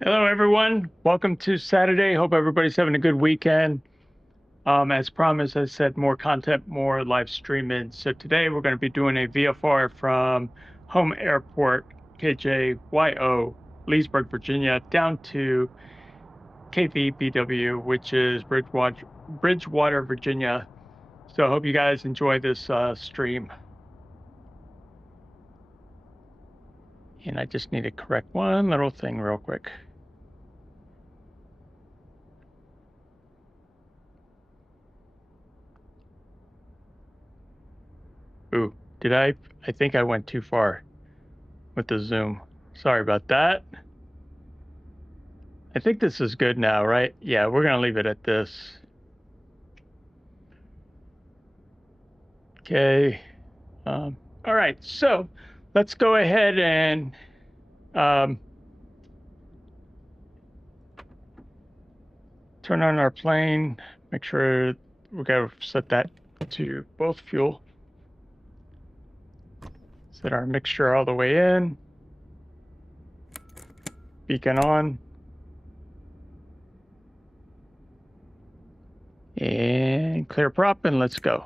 Hello, everyone. Welcome to Saturday. Hope everybody's having a good weekend. As promised, I said more content, more live streaming. So today we're going to be doing a VFR from home airport, KJYO, Leesburg, Virginia, down to KVBW, which is Bridgewater, Virginia. So I hope you guys enjoy this stream. And I just need to correct one little thing real quick. Ooh, I think I went too far with the zoom. Sorry about that. I think this is good now, right? Yeah, we're going to leave it at this. Okay. All right, so let's go ahead and turn on our plane. Make sure we got to set that to both fuel. Set our mixture all the way in. Beacon on. And clear prop, and let's go.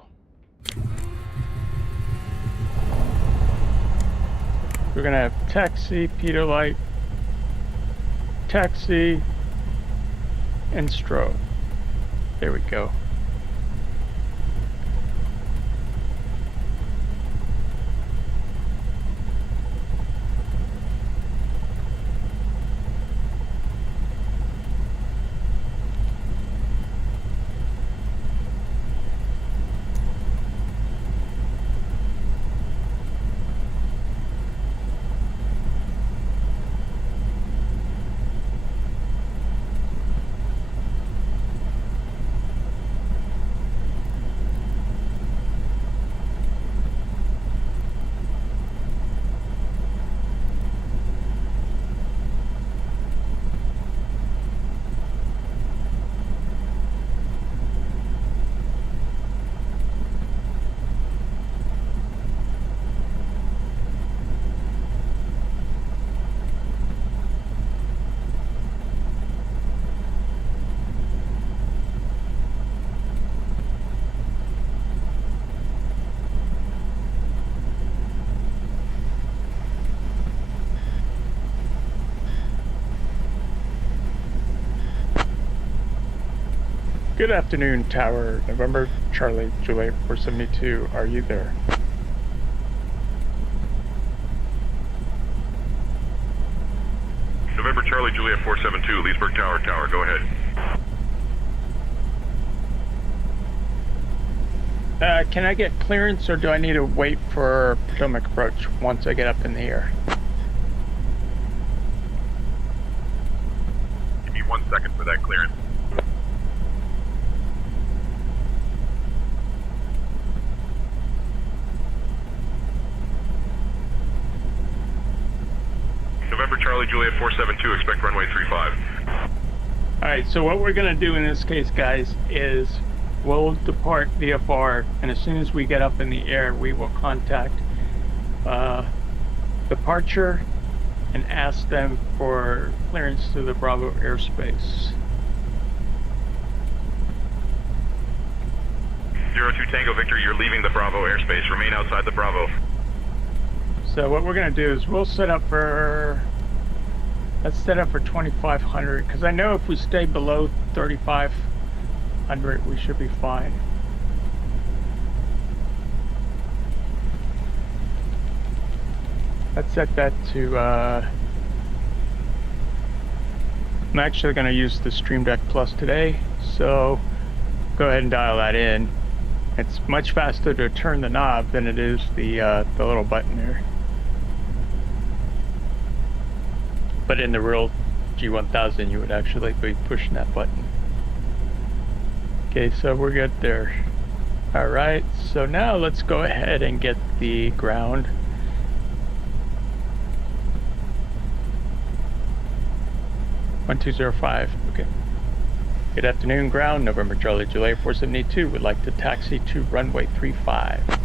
We're going to have taxi, pitot light, taxi, and strobe. There we go. Good afternoon, Tower. November, Charlie, Juliet 472. Are you there? November, Charlie, Juliet 472, Leesburg Tower, go ahead. Can I get clearance, or do I need to wait for Potomac approach once I get up in the air? Give me 1 second for that clearance. November, Charlie, Juliet 472, expect runway 35. All right, so what we're going to do in this case, guys, is we'll depart VFR, and as soon as we get up in the air, we will contact departure and ask them for clearance to the Bravo airspace. 02 Tango Victor, you're leaving the Bravo airspace. Remain outside the Bravo. So what we're going to do is we'll set up for, let's set up for 2,500, because I know if we stay below 3,500, we should be fine. Let's set that to, I'm actually going to use the Stream Deck Plus today, so go ahead and dial that in. It's much faster to turn the knob than it is the little button there. But in the real G1000, you would actually be pushing that button. Okay, so we're good there. All right, so now let's go ahead and get the ground. One 205. Okay. Good afternoon, ground. November, Charlie, Juliet 472. Would like to taxi to runway 35.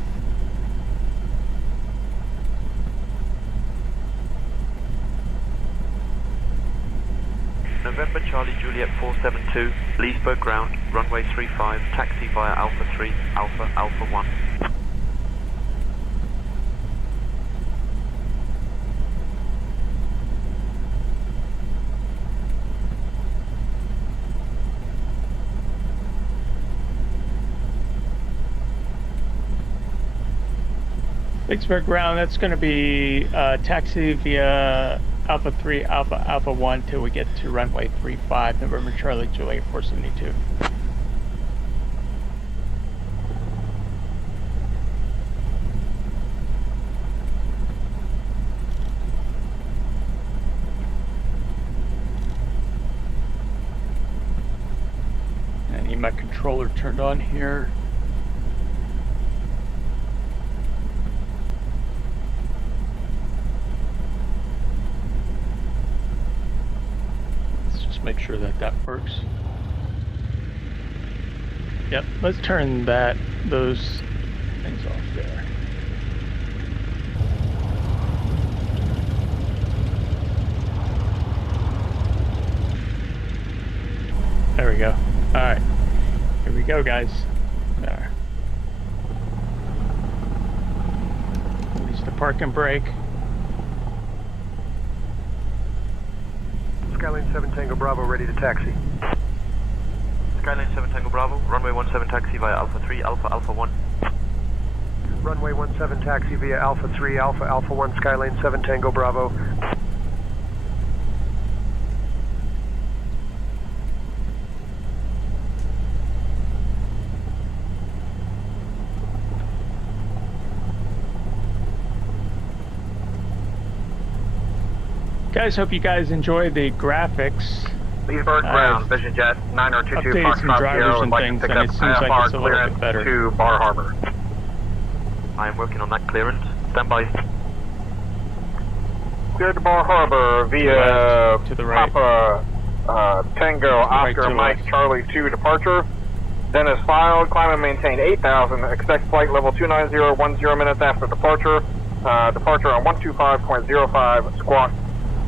November Charlie Juliet 472, Leesburg ground, runway 35, taxi via Alpha 3, Alpha, Alpha 1. Leesburg ground, that's going to be taxi via Alpha 3, Alpha, Alpha 1 till we get to runway 35, November Charlie Juliet 472. I need my controller turned on here. Make sure that that works. Yep, let's turn those things off there. There we go. All right, here we go, guys. There. Release the parking brake. Skyline 7 Tango Bravo, ready to taxi. Skyline 7 Tango Bravo, runway 17 taxi via Alpha 3, Alpha, Alpha 1. Runway 17 taxi via Alpha 3, Alpha, Alpha 1, Skyline 7 Tango Bravo. Guys, hope you guys enjoy the graphics. Leesburg ground, Vision Jet 9022 updates and Foxtrot drivers Sierra would and like things, to pick and up it seems like IFR it's a little clearance bit better. to Bar Harbor. I am working on that clearance. Stand by. Cleared to Bar Harbor via to the right. Papa Tango Oscar to the Mike left. Charlie 2 departure. Dennis filed, climb and maintain 8,000, expect flight level 290, 10 minutes after departure. Departure on 125.05, squawk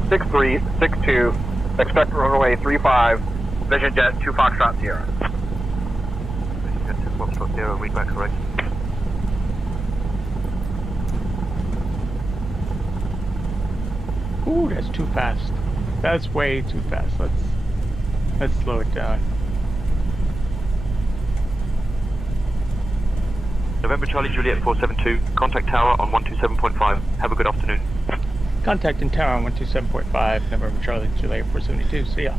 6362, expect runway 35, Vision Jet 2 Foxtrot Sierra. Vision Jet 2 Foxtrot Sierra, read back correct. Ooh, that's too fast. That's way too fast. Let's slow it down. November Charlie Juliet 472, contact tower on 127.5. Have a good afternoon. Contact in tower on 127.5, November Charlie Juliet 472. See ya.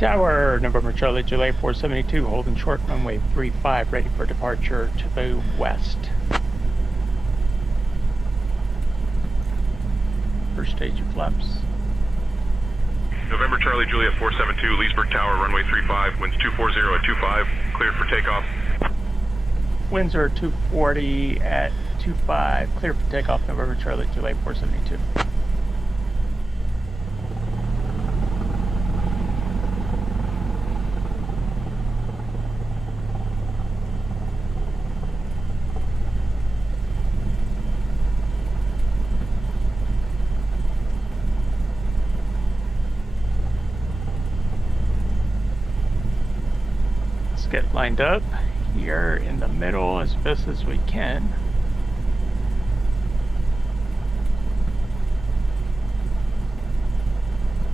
Tower, November Charlie Juliet 472, holding short runway 35, ready for departure to the west. First stage of flaps. November Charlie Juliet 472, Leesburg Tower, runway 35, winds 240 at 25, cleared for takeoff. Winds are 240 at 25, clear for takeoff, November Charlie Juliet 472. Get lined up here in the middle as best as we can.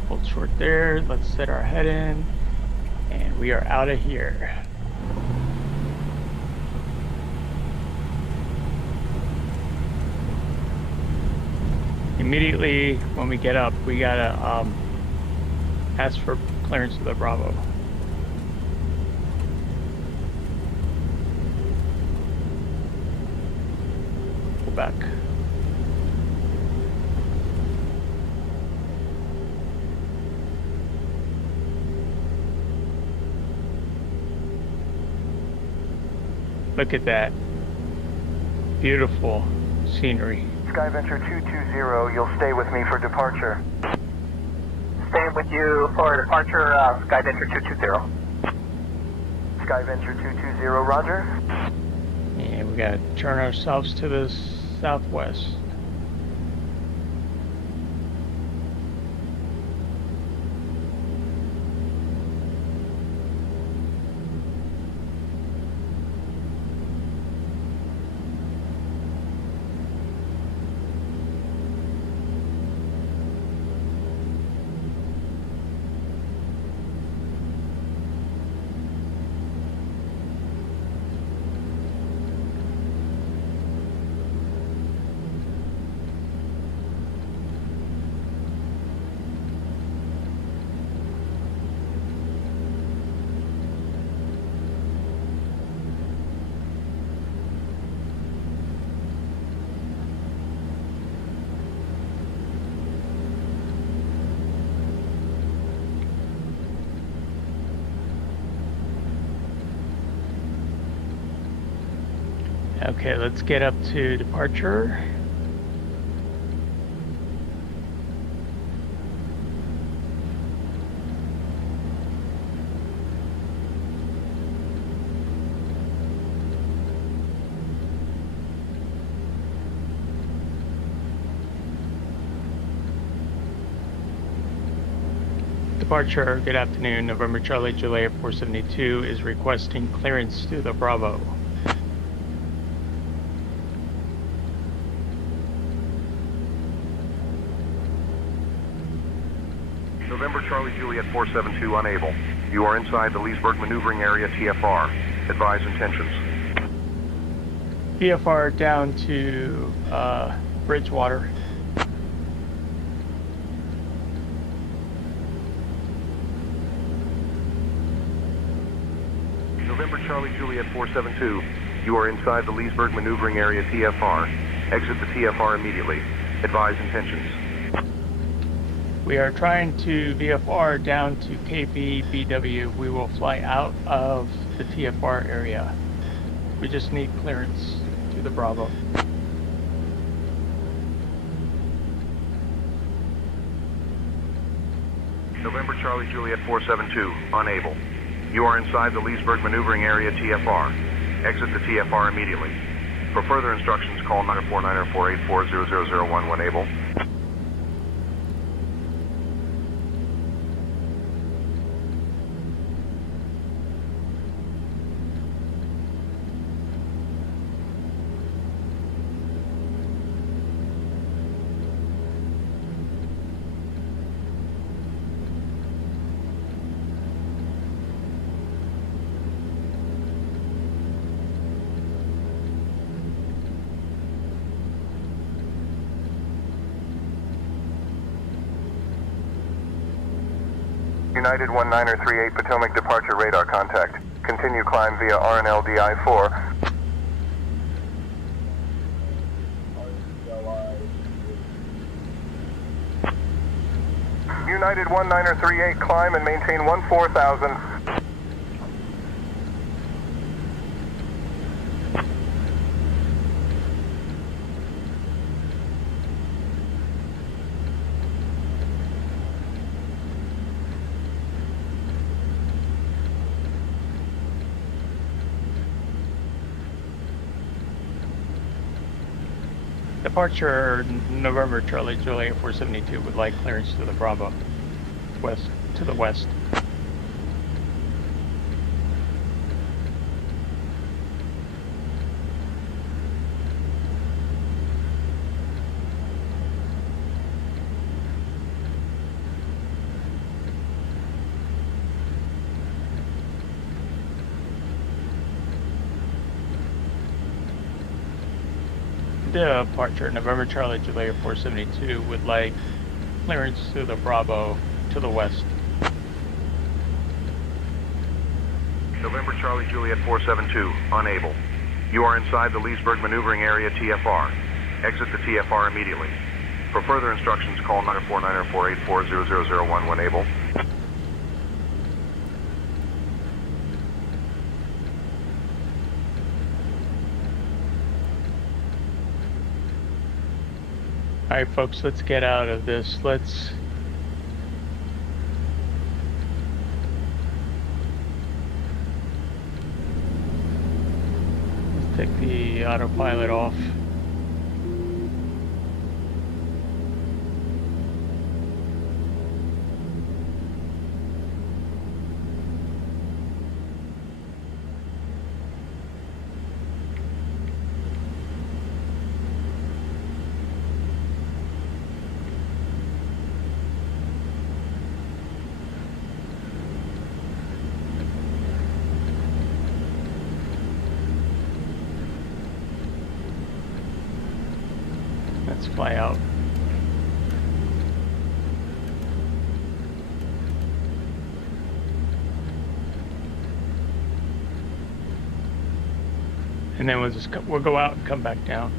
Hold short there, let's set our head in, and we are out of here. Immediately when we get up, we gotta ask for clearance to the Bravo. Quebec. Look at that. Beautiful scenery. Skyventure 220, you'll stay with me for departure. Staying with you for departure, Skyventure 220. Skyventure 220, roger. And we gotta turn ourselves to the southwest. Okay, let's get up to departure. Departure, good afternoon. November Charlie Juliet 472 is requesting clearance to the Bravo. November Charlie Juliet 472 unable. You are inside the Leesburg maneuvering area TFR. Advise intentions. VFR down to Bridgewater. November Charlie Juliet 472. You are inside the Leesburg maneuvering area TFR. Exit the TFR immediately. Advise intentions. We are trying to VFR down to KVBW. We will fly out of the TFR area. We just need clearance to the Bravo. November Charlie Juliet 472 unable. You are inside the Leesburg maneuvering area TFR. Exit the TFR immediately. For further instructions, call 949-484-0001 when able. United 1938 Potomac departure radar contact. Continue climb via RNLDI 4. United 1938 climb and maintain 14,000. Departure November Charlie Juliet 472 would like clearance to the Bravo. West to the west. Departure November Charlie Juliet 472 would like clearance to the Bravo to the west. November Charlie Juliet 472 unable. You are inside the Leesburg maneuvering area TFR. Exit the TFR immediately. For further instructions, call 949-484-0001 when able. All right, folks, let's get out of this. Let's take the autopilot off. Let's fly out. And then we'll go out and come back down.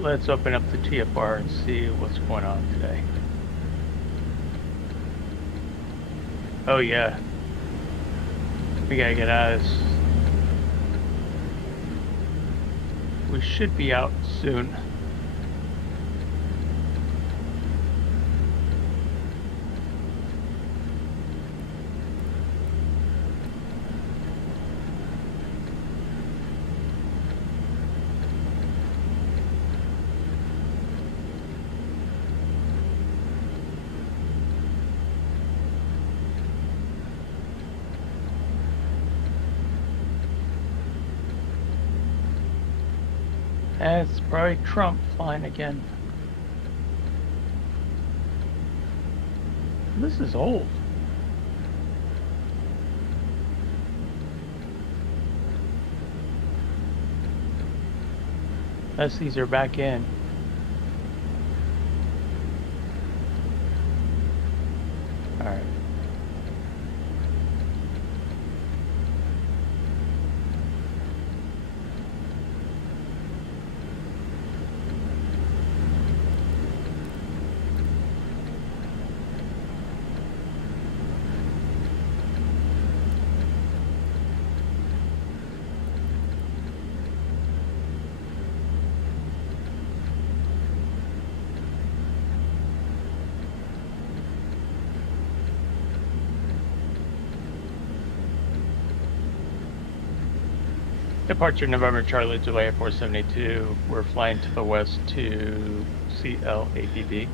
Let's open up the TFR and see what's going on today. Oh yeah, we gotta get out of this. We should be out soon. That's probably Trump flying again. This is old. Unless these are back in. All right. Departure November Charlie July 472. We're flying to the west to CLABB.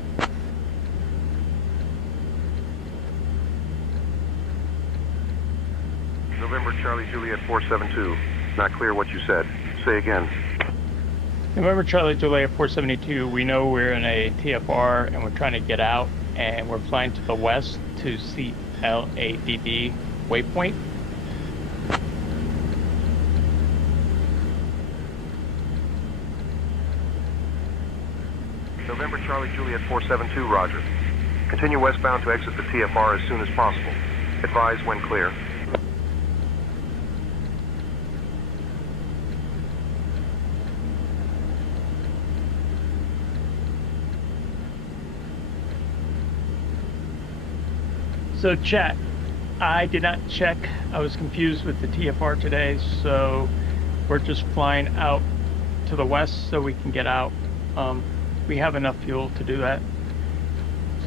November Charlie Juliet 472. Not clear what you said. Say again. November Charlie Juliet 472. We know we're in a TFR and we're trying to get out, and we're flying to the west to CLABB waypoint. November Charlie Juliet 472, roger. Continue westbound to exit the TFR as soon as possible. Advise when clear. So chat, I did not check. I was confused with the TFR today, so we're just flying out to the west so we can get out. We have enough fuel to do that,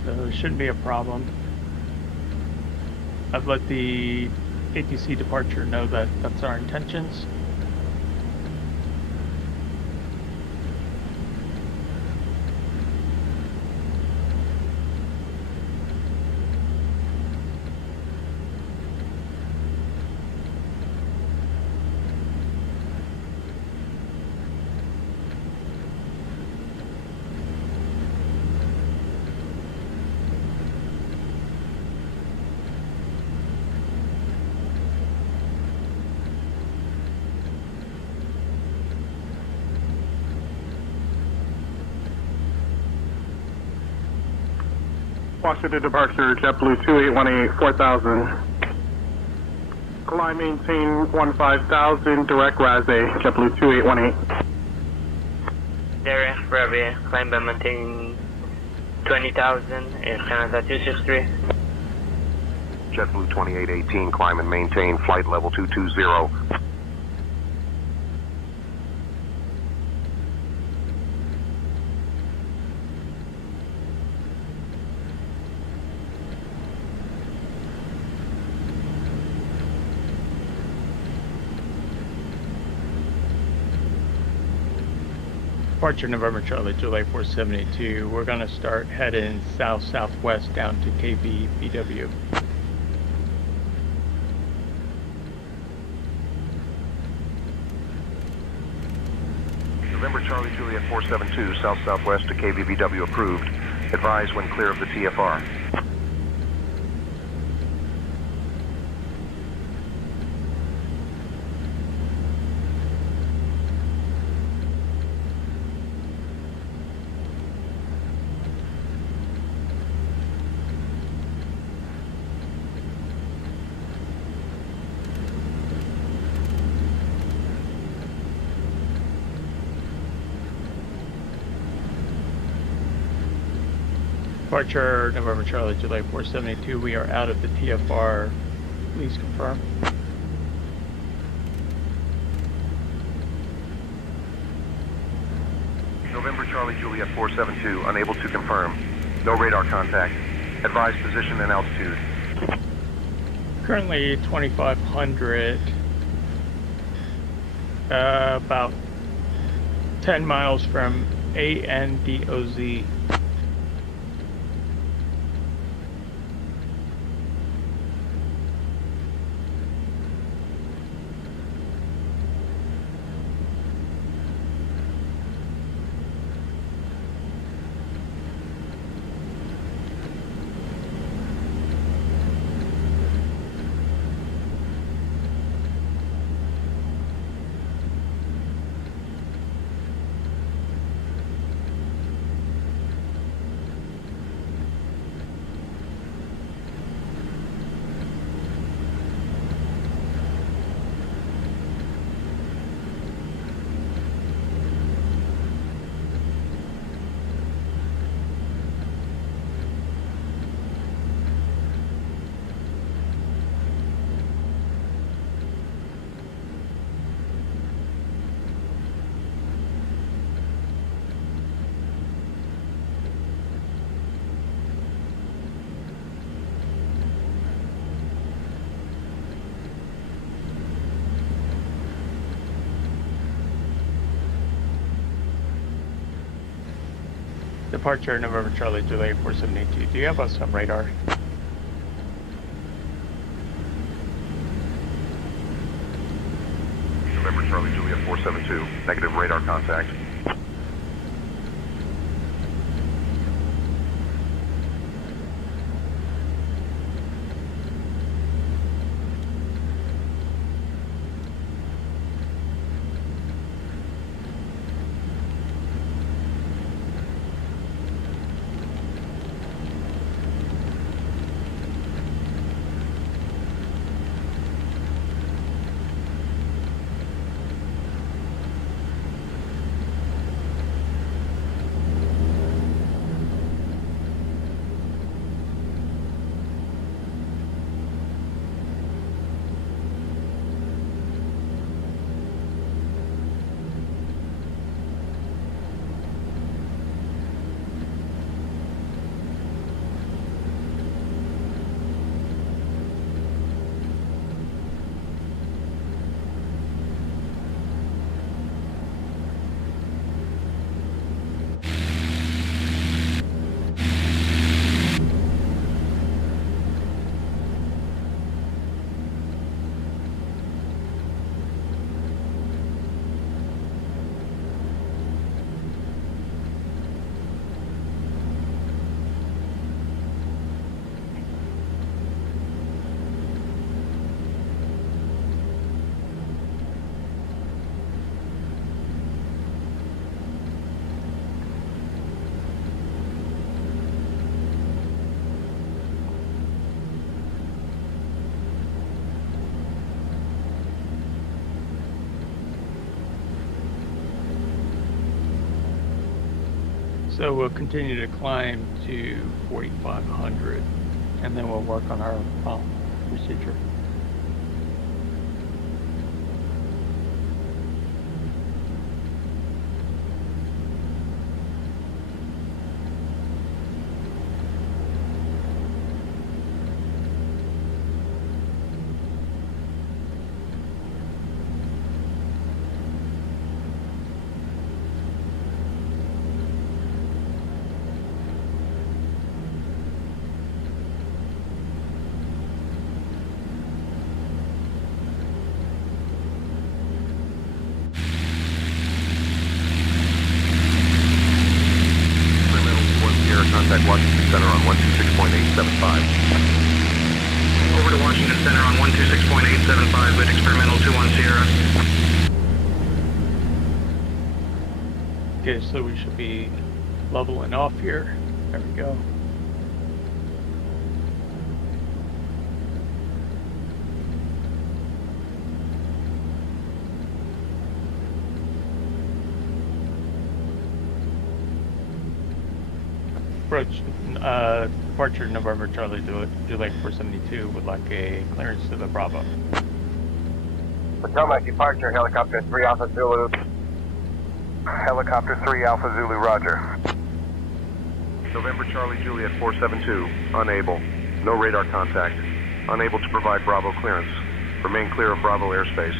so it shouldn't be a problem. I've let the ATC departure know that that's our intentions. Washington departure, JetBlue 2818, 4000. Climb maintain 15,000, direct Razay, JetBlue 2818. Derek, Rabia, climb and maintain 20,000 in Canada 263. JetBlue 2818, climb and maintain flight level 220. Departure November Charlie, July 472. We're going to start heading south-southwest down to KVBW. November Charlie Juliet 472, south-southwest to KVBW approved. Advise when clear of the TFR. Departure November Charlie, July 472. We are out of the TFR. Please confirm. November Charlie Juliet 472, unable to confirm. No radar contact. Advise position and altitude. Currently 2,500. About 10 miles from ANDOZ. Departure November Charlie, July 472. Do you have us on radar? November Charlie Juliet 472, negative radar contact. So we'll continue to climb to 4,500, and then we'll work on our procedure. Contact Washington Center on 126.875. Over to Washington Center on 126.875 with experimental 21 Sierra. Okay, so we should be leveling off here. There we go. Approach departure November Charlie Lake 472 would like a clearance to the Bravo. Potomac departure, helicopter 3 Alpha Zulu. Helicopter 3 Alpha Zulu, roger. November Charlie Juliet 472, unable. No radar contact. Unable to provide Bravo clearance. Remain clear of Bravo airspace.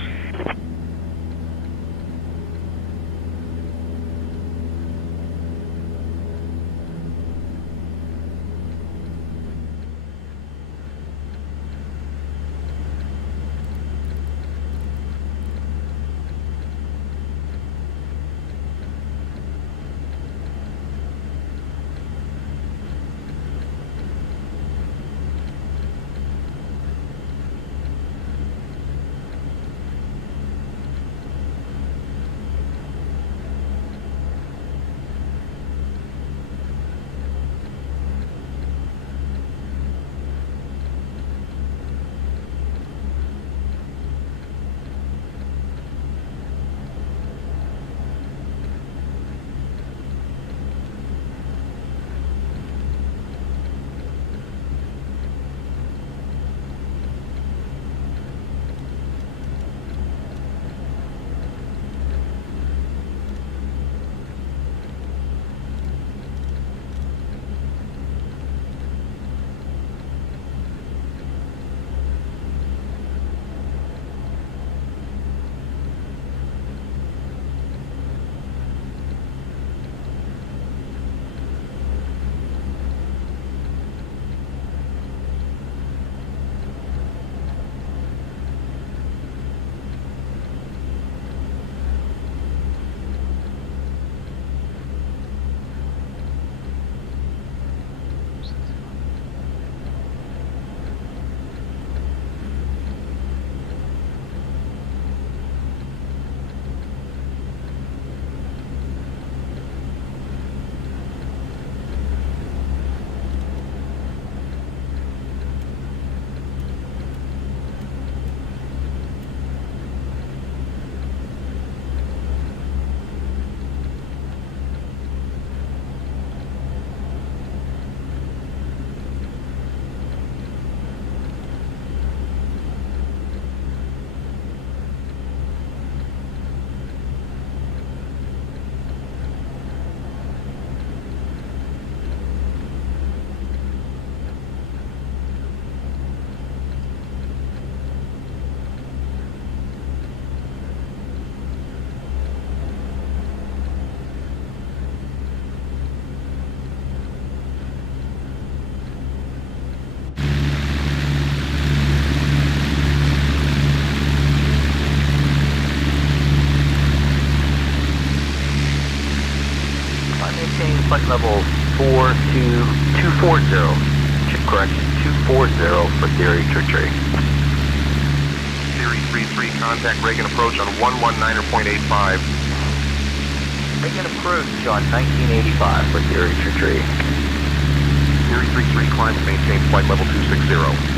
Flight level 240. Chip correction 240 for theory trajectory. Theory 33, contact Reagan approach on 119.85. Reagan approach on 1985 for theory trajectory. Theory 33, climb to maintain flight level 260.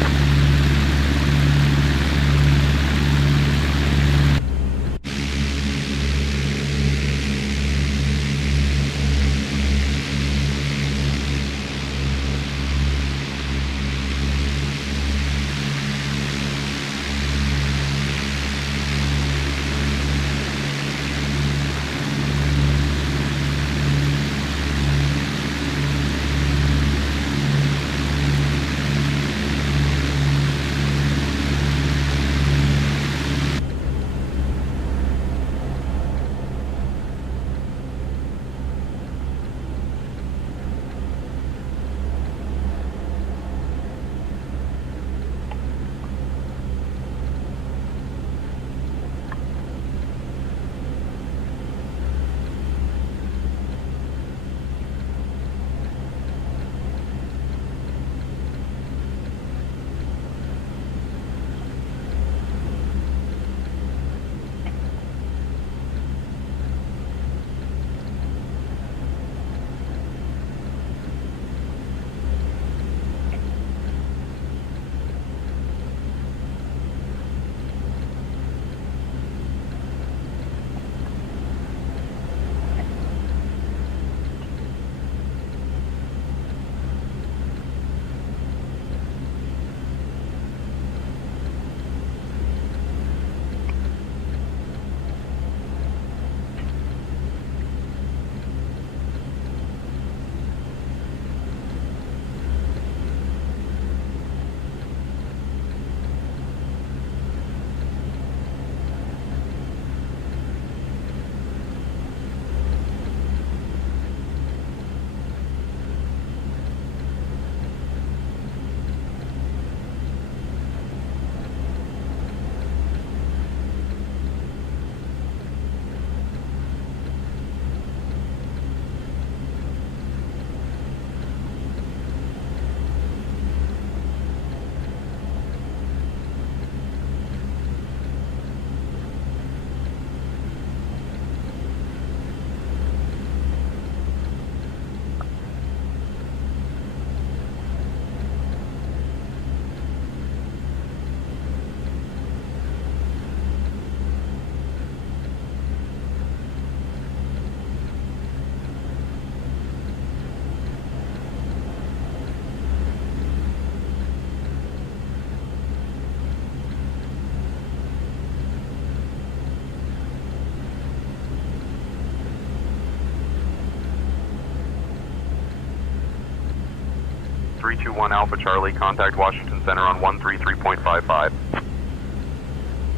321 Alpha Charlie, contact Washington Center on 133.55.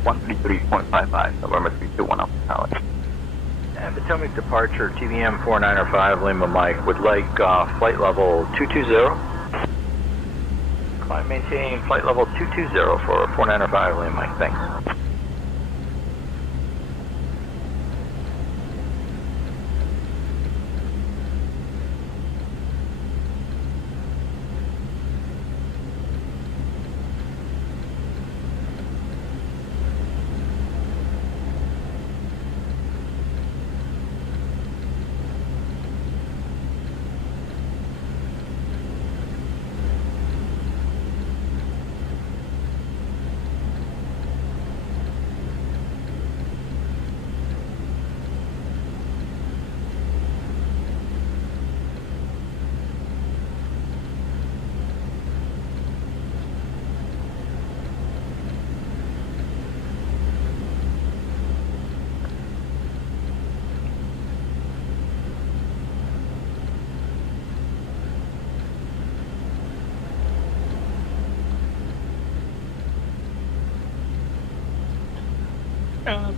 133.55, November 321 Alpha Charlie. And Potomac departure, TVM 4905, Lima Mike, would like flight level 220. Climb maintain flight level 220 for 4905, Lima Mike, thanks.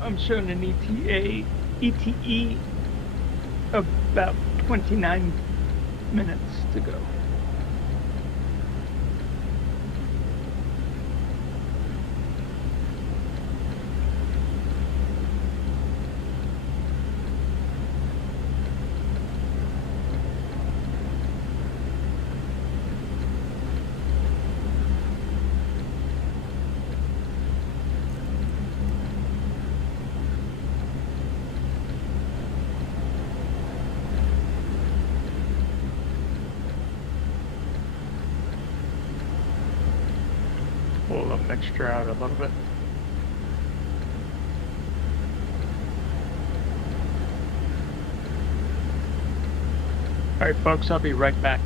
I'm showing an ETA about 29 minutes to go. Pull the mixture out a little bit. All right, folks, I'll be right back.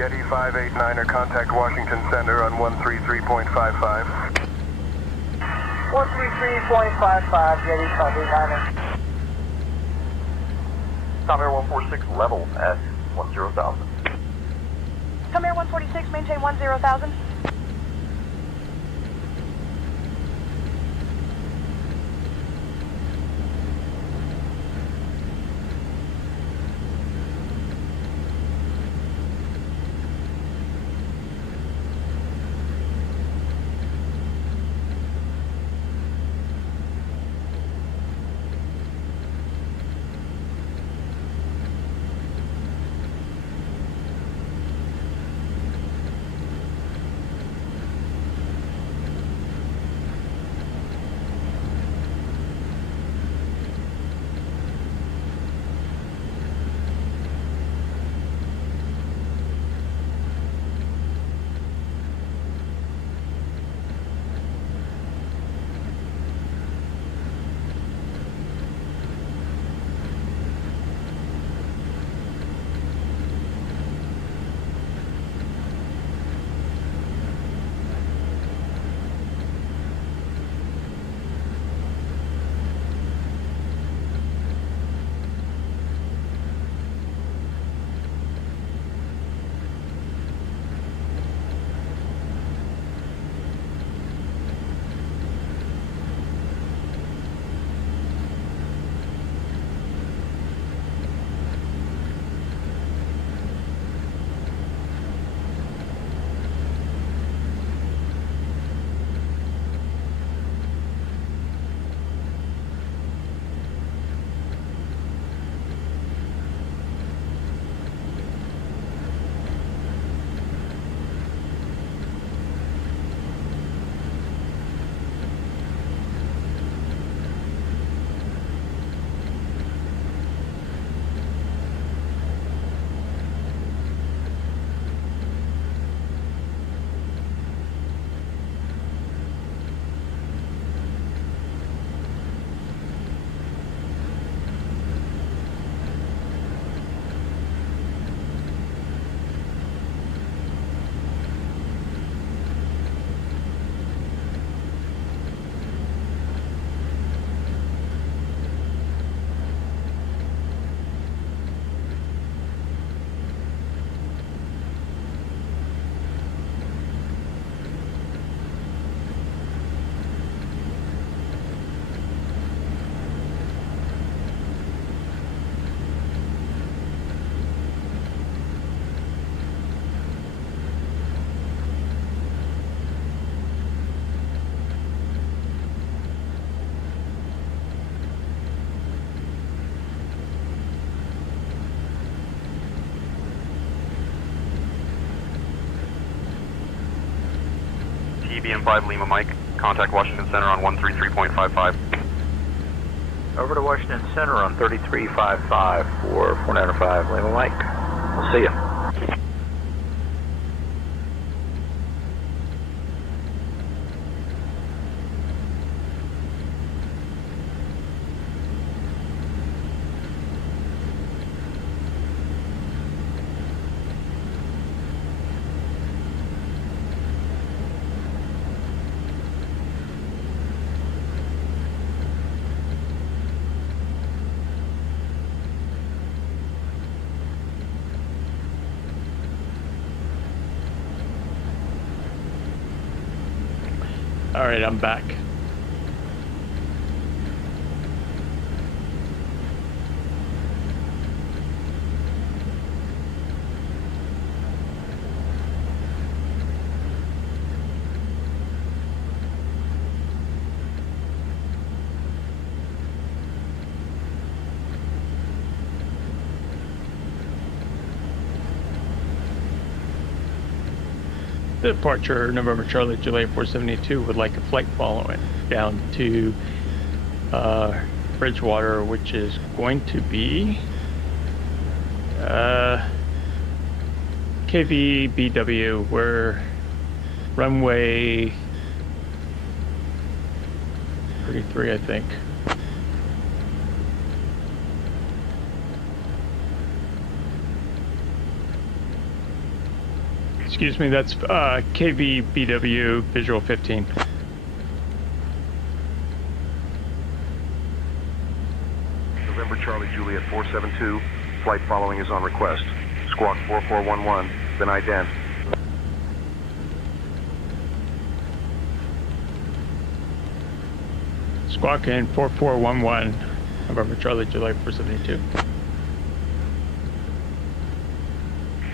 Yeti 589er, contact Washington Center on 133.55. 133.55, Yeti 589er. Tom Air 146, level at 10,000. Tom Air 146, maintain 10,000. TBM 5 Lima Mike. Contact Washington Center on 133.55. Over to Washington Center on 3355 for 495 Lima Mike. We'll see you. All right, I'm back. Departure November Charlie Juliet 472 would like a flight following down to Bridgewater, which is going to be KVBW. We're runway 33, I think. Excuse me, that's KVBW Visual 15. November Charlie Juliet 472. Flight following is on request. Squawk 4411, then ident. Squawk in 4411, November Charlie Juliet 472.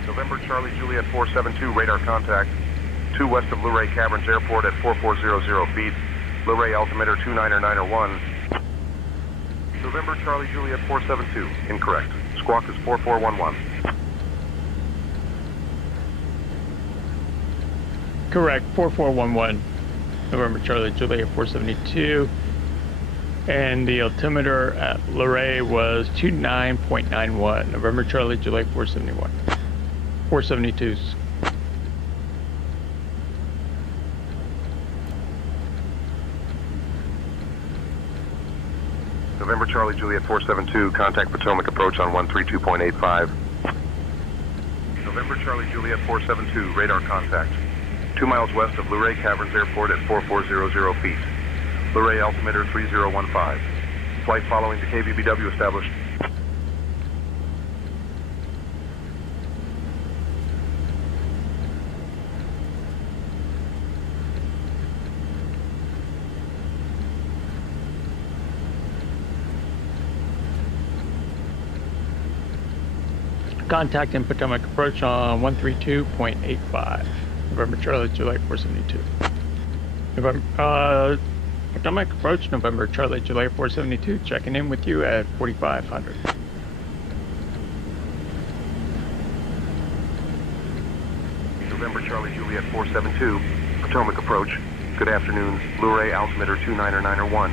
November Charlie Juliet 472, radar contact. 2 west of Luray Caverns Airport at 4400 feet. Luray altimeter 29901. November Charlie Juliet 472, incorrect. Squawk is 4411. Correct, 4411, November Charlie Juliet 472. And the altimeter at Luray was 29.91, November Charlie Juliet 471. 472s. November Charlie Juliet 472, contact Potomac approach on 132.85. November Charlie Juliet 472, radar contact. 2 miles west of Luray Caverns Airport at 4400 feet. Luray altimeter 3015. Flight following to KVBW established. Contact in Potomac approach on 132.85. November Charlie Juliet 472. November Potomac approach November Charlie Juliet 472. Checking in with you at 4500. November Charlie Juliet 472, Potomac approach. Good afternoon. Luray altimeter 29901.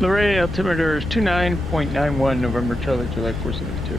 Luray altimeter is 29.91, November Charlie Juliet 472.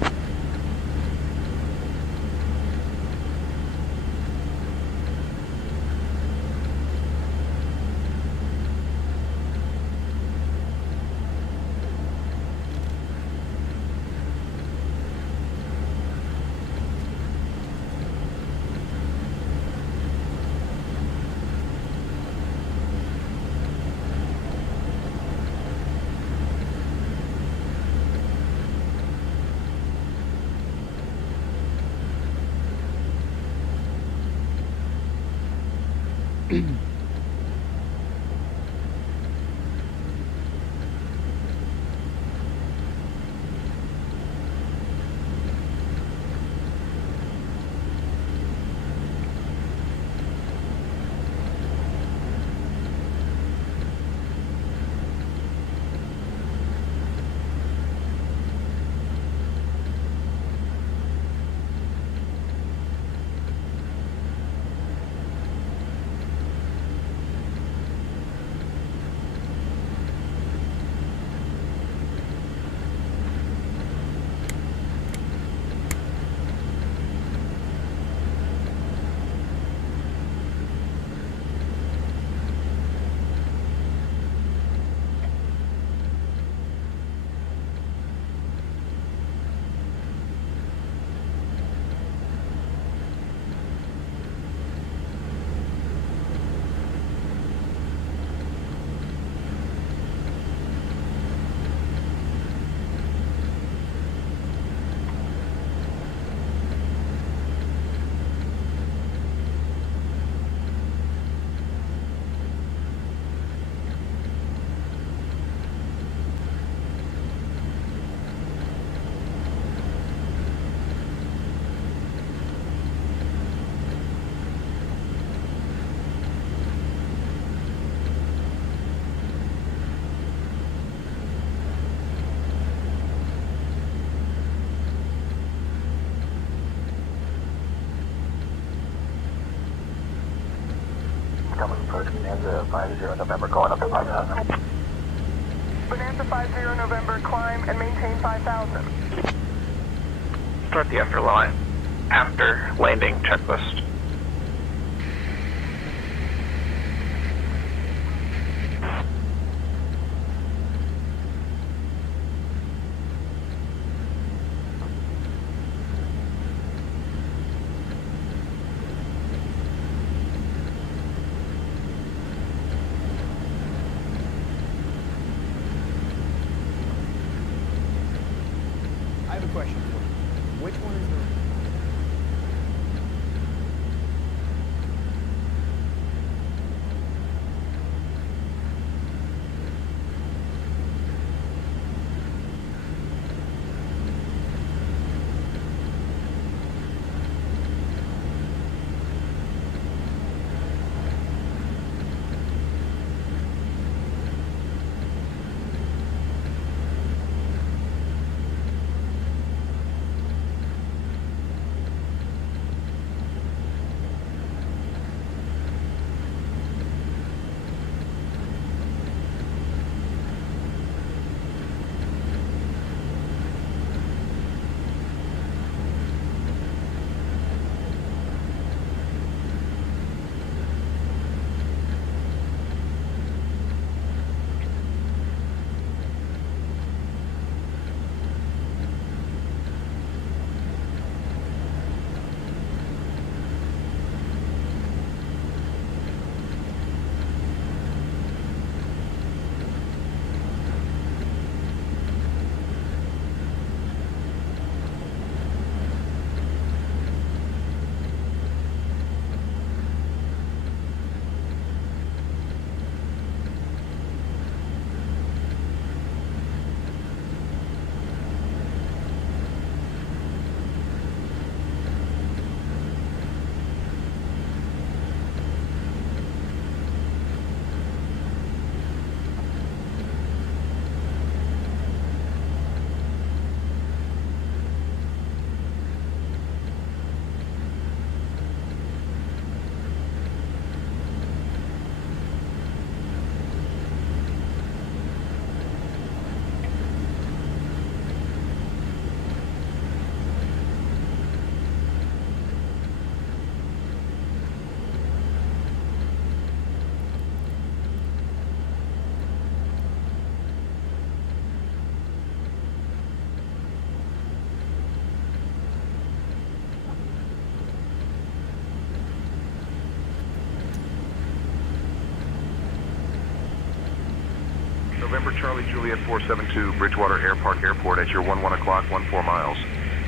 coming for Bonanza 50 November, going up to 5,000. Bonanza 50 November, climb and maintain 5,000. Start the after landing checklist. I have a question for you. Which one is the... November Charlie Juliet 472, Bridgewater Air Park Airport at your 11 o'clock, 14 miles.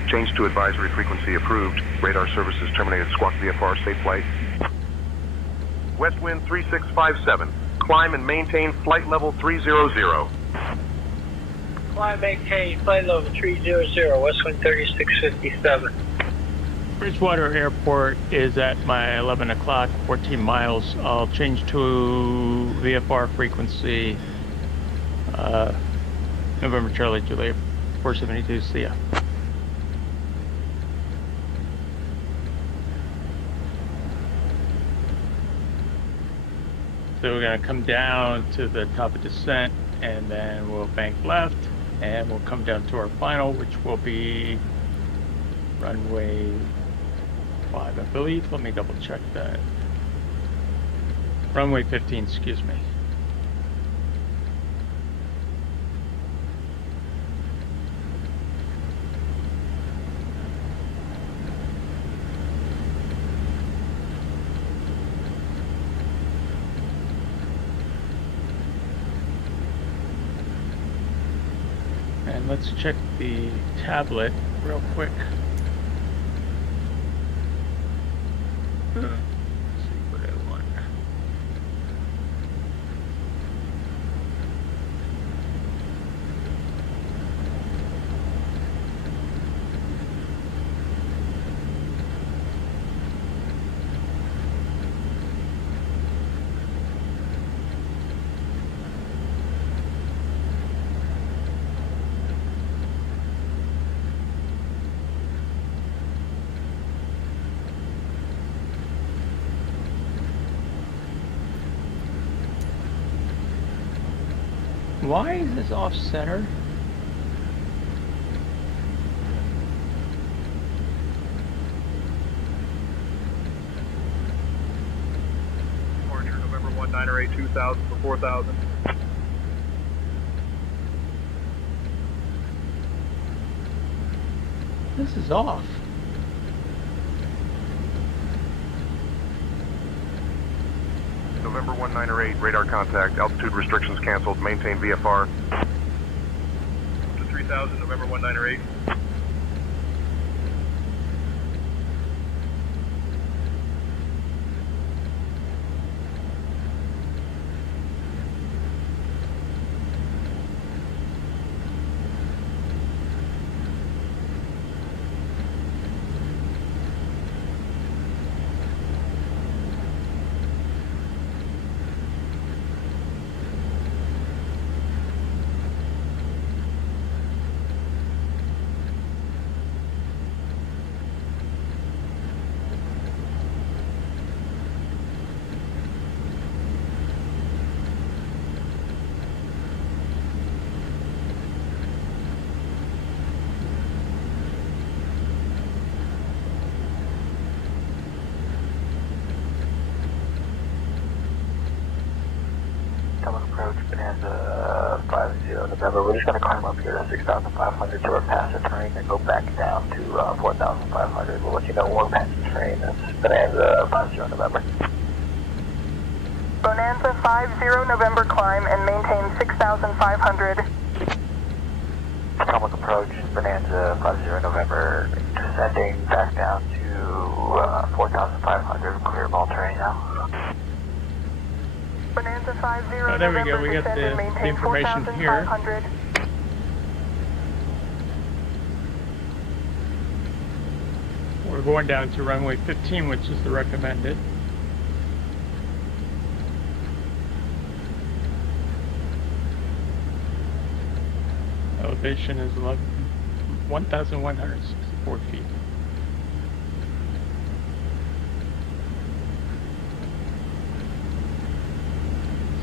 Change to advisory frequency approved. Radar services terminated. Squawk VFR, safe flight. West wind 3657. Climb and maintain flight level 300. Climb, maintain flight level 300, west wind 3657. Bridgewater Airport is at my 11 o'clock, 14 miles. I'll change to VFR frequency. November Charlie Juliet 472, see ya. So we're going to come down to the top of descent, and then we'll bank left, and we'll come down to our final, which will be runway 5, I believe. Let me double check that. Runway 15, excuse me. And let's check the tablet real quick. Let's see what I want. why is this off center? Departure November 1908 2000 for 4000. This is off. November 1908, radar contact, altitude restrictions canceled, maintain VFR. Up to 3000, November 1908. Coming approach, Bonanza 50 November. We're just going to climb up here to 6,500 to our passive terrain and go back down to 4,500. We'll let you know more passive terrain. That's Bonanza 50 November. Bonanza 50 November climb and maintain 6,500. Comic approach, Bonanza 50 November, descending back down to 4,500, clear of all terrain now. Bonanza 50 Oh, there we go. November, We got descend and the maintain information here. 4,500. We're going down to runway 15, which is the recommended. Elevation is 1,164 feet.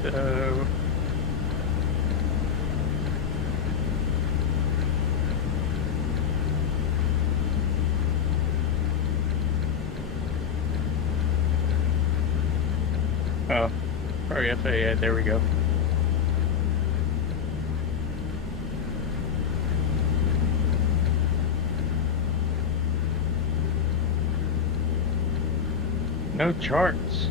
So oh, sorry, FAA, there we go. No charts.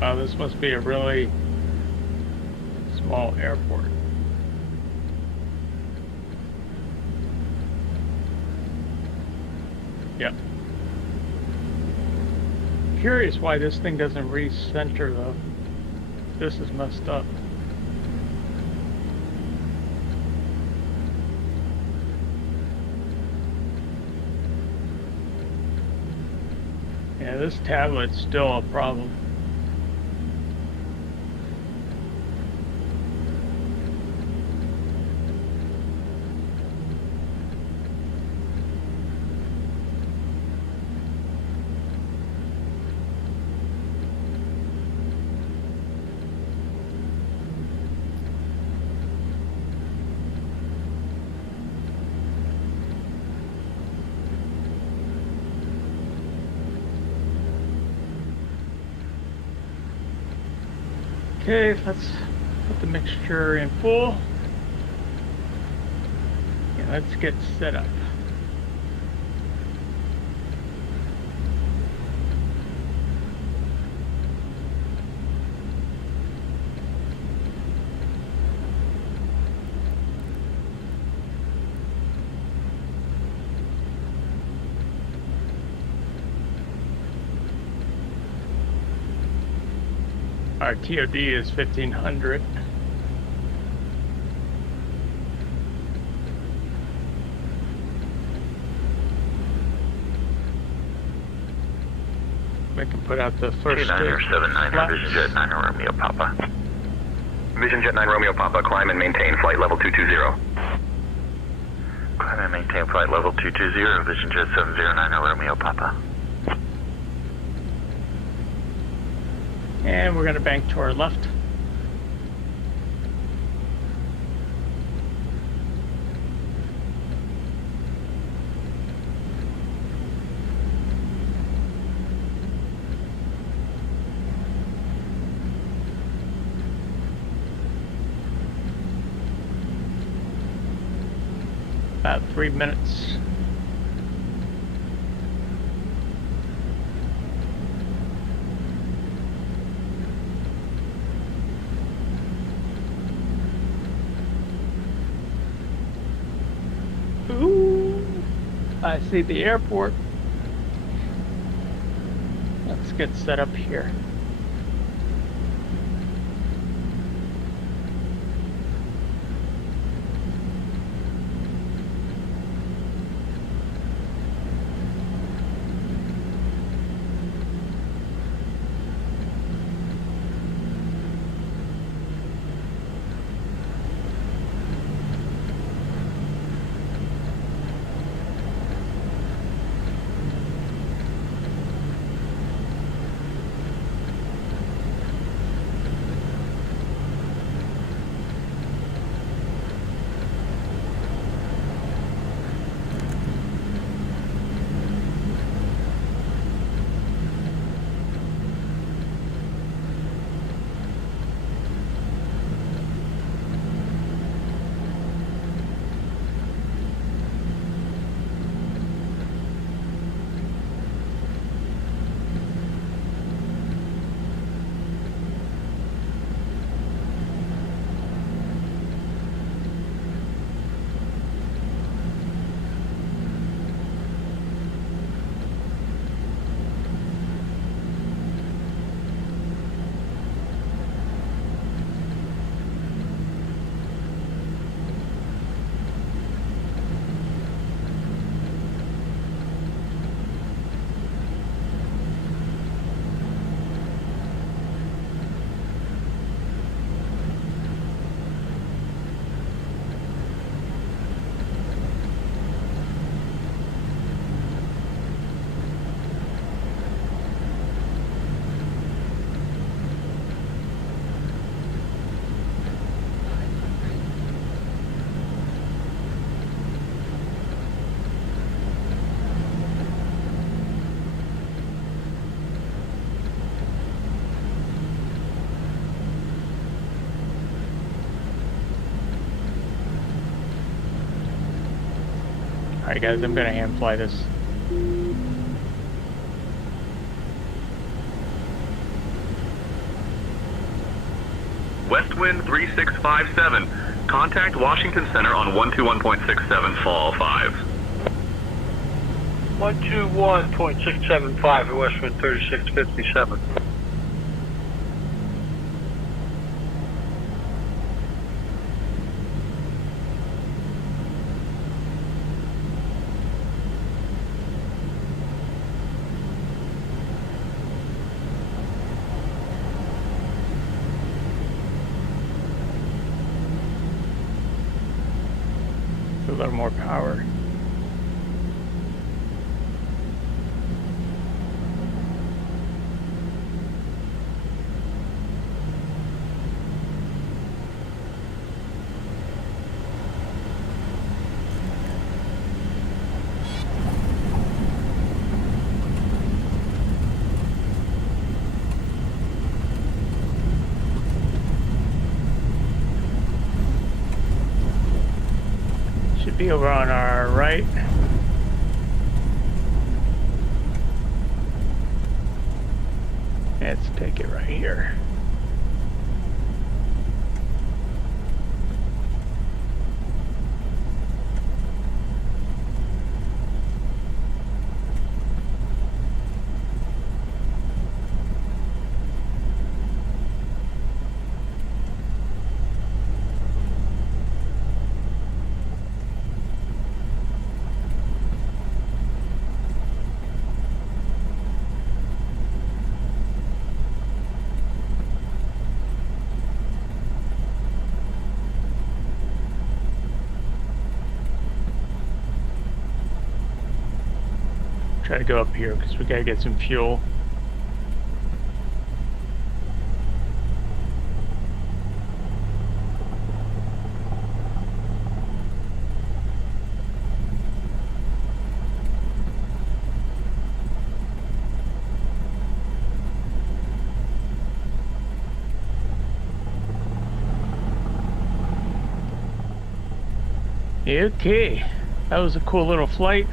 Wow, this must be a really small airport. Yep. Curious why this thing doesn't recenter though. This is messed up. Yeah, this tablet's still a problem. Okay, let's put the mixture in full. And let's get set up. Our TOD is 1,500. We can put out the first 2979, Vision Jet 9 Romeo Papa. Vision Jet 9 Romeo Papa, climb and maintain flight level 220. Climb and maintain flight level 220, Vision Jet 709 Romeo Papa. And we're going to bank to our left. About 3 minutes. Ooh, I see the airport. Let's get set up here. Alright guys, I'm gonna hand fly this. West wind 3657. Contact Washington Center on 121.67, fall 5. 121.675 at West wind 3657. A little more power. Be over on our right. Let's take it right here. Try to go up here because we gotta get some fuel. Okay, that was a cool little flight.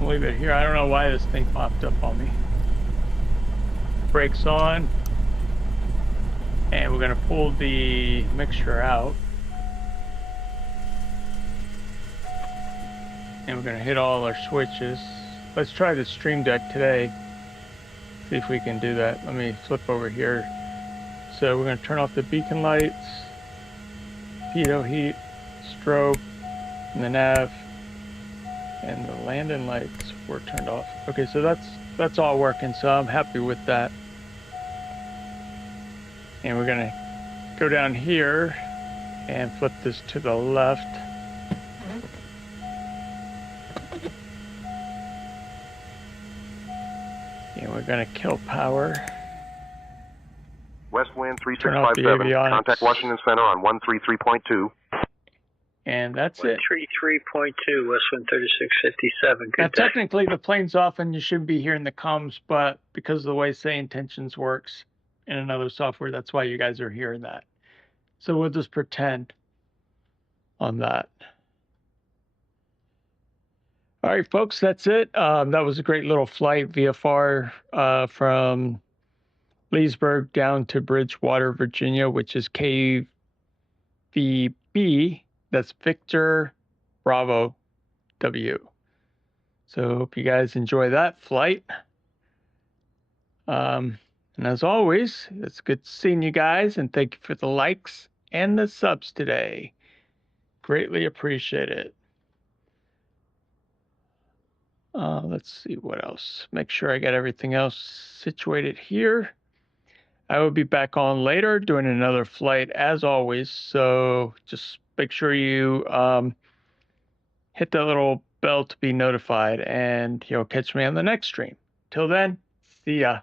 I'll leave it here. I don't know why this thing popped up on me. Brakes on. And we're going to pull the mixture out. And we're going to hit all our switches. Let's try the Stream Deck today. See if we can do that. Let me flip over here. So we're going to turn off the beacon lights, pitot heat, strobe, and the nav, and the landing lights were turned off. Okay, so that's all working, so I'm happy with that. And we're going to go down here and flip this to the left. And we're going to kill power. West wind Turn off the 3657. avionics. Contact Washington Center on 133.2. And that's it. 133.2, West wind 3657. Now, Good day. technically, the plane's off and you should be hearing the comms, but because of the way Say Intentions works in another software, that's why you guys are hearing that. So we'll just pretend on that. All right, folks, that's it. That was a great little flight, VFR, from Leesburg down to Bridgewater, Virginia, which is KVB. That's Victor Bravo W. So hope you guys enjoy that flight. And as always, it's good seeing you guys, and thank you for the likes and the subs today. Greatly appreciate it. Let's see what else. Make sure I got everything else situated here. I will be back on later doing another flight as always. So just make sure you hit that little bell to be notified, and you'll catch me on the next stream. Till then, see ya.